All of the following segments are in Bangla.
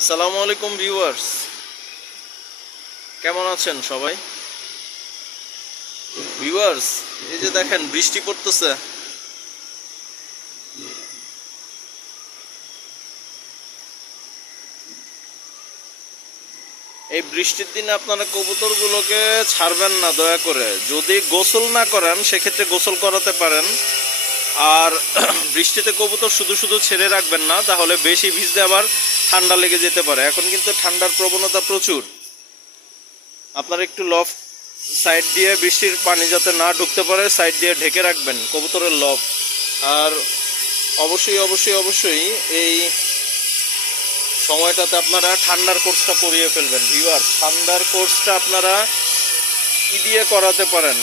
আসসালামু আলাইকুম ভিউয়ার্স, কেমন আছেন সবাই? ভিউয়ার্স, এই যে দেখেন বৃষ্টি পড়তেছে। এই বৃষ্টির দিনে আপনারা কবুতরগুলোকে ছাড়বেন না দয়া করে। যদি গোসল না করান সেক্ষেত্রে গোসল করাতে পারেন। আর বৃষ্টিতে কবুতর শুধু শুধু ছেড়ে রাখবেন না, তাহলে বেশি ভিজতে আবার ঠান্ডা লেগে যেতে পারে। এখন কিন্তু ঠান্ডার প্রবণতা প্রচুর। আপনারা একটু লফট সাইড দিয়ে বৃষ্টির পানি যাতে না ঢুকতে পারে সাইড দিয়ে ঢেকে রাখবেন কবুতরের লফট। আর অবশ্যই অবশ্যই অবশ্যই এই সময়টাতে আপনারা ঠান্ডার কোর্সটা করিয়ে ফেলবেন। ভিউয়ার্স, ঠান্ডার কোর্সটা আপনারা কি দিয়ে করাতে পারেন?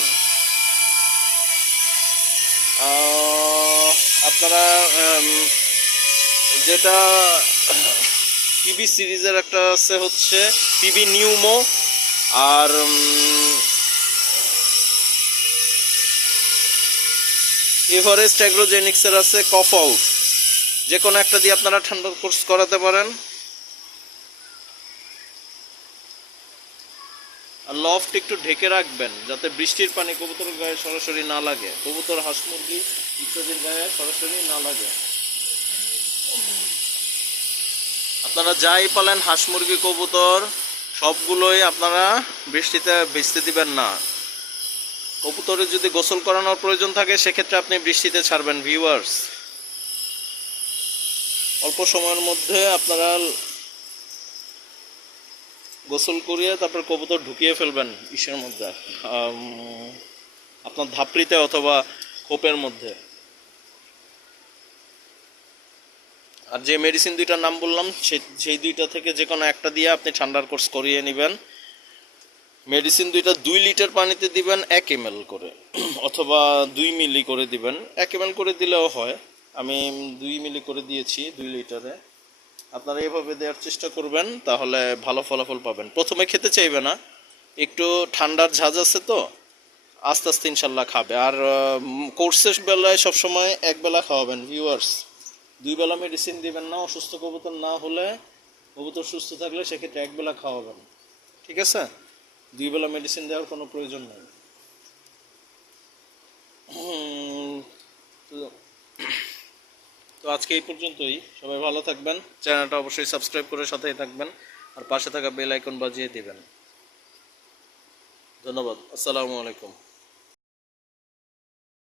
আপনারা যেটা পিবি সিরিজের একটা আছে হচ্ছে পিবি নিউমো, আর এভারেস্ট অ্যাগ্রোজেনিক্সের আছে কফ আউট। যে কোনো একটা দিয়ে আপনারা ঠান্ডার কোর্স করাতে পারেন। আর লফট একটু ঢেকে রাখবেন যাতে বৃষ্টির পানি কবুতরের গায়ে সরাসরি না লাগে, কবুতর, হাঁস মুরগি ইত্যাদির গায়ে সরাসরি না লাগে। আপনারা যাই পালেন, হাঁস মুরগি কবুতর সবগুলোই আপনারা বৃষ্টিতে ভিজতে দিবেন না। কবুতরের যদি গোসল করানোর প্রয়োজন থাকে সেক্ষেত্রে আপনি বৃষ্টিতে ছাড়বেন। ভিউয়ার্স, অল্প সময়ের মধ্যে আপনারা গোসল করিয়ে তারপর কবুতর ঢুকিয়ে ফেলবেন ইসের মধ্যে, আপনার ধাপড়িতে অথবা খোপের মধ্যে। আর যে মেডিসিন দুইটার নাম বললাম সেই দুইটা থেকে যে কোনো একটা দিয়ে আপনি ঠান্ডার কোর্স করিয়ে নেবেন। মেডিসিন দুইটা 2 লিটার পানিতে দিবেন 1 ml করে, অথবা 2 মিলি করে দিবেন। 1 ml করে দিলেও হয়, আমি 2 মিলি করে দিয়েছি 2 লিটারে। আপনারা এভাবে দেওয়ার চেষ্টা করবেন, তাহলে ভালো ফলাফল পাবেন। প্রথমে খেতে চাইবে না, একটু ঠান্ডার ঝাঁজ আছে তো, আস্তে আস্তে ইনশাল্লাহ খাবে। আর কোর্সের বেলায় সবসময় একবেলা খাওয়াবেন। ভিউয়ার্স, 2 বেলা মেডিসিন দিবেন না। অসুস্থ কবুতর না হলে, কবুতর সুস্থ থাকলে সেক্ষেত্রে একবেলা খাওয়াবেন, ঠিক আছে? 2 বেলা মেডিসিন দেওয়ার কোনো প্রয়োজন নেই। তো আজকে এই পর্যন্তই। সবাই ভালো থাকবেন। চ্যানেলটা অবশ্যই সাবস্ক্রাইব করে সাথেই থাকবেন, আর পাশে থাকা বেল আইকন বাজিয়ে দিবেন। ধন্যবাদ। আসসালামু আলাইকুম।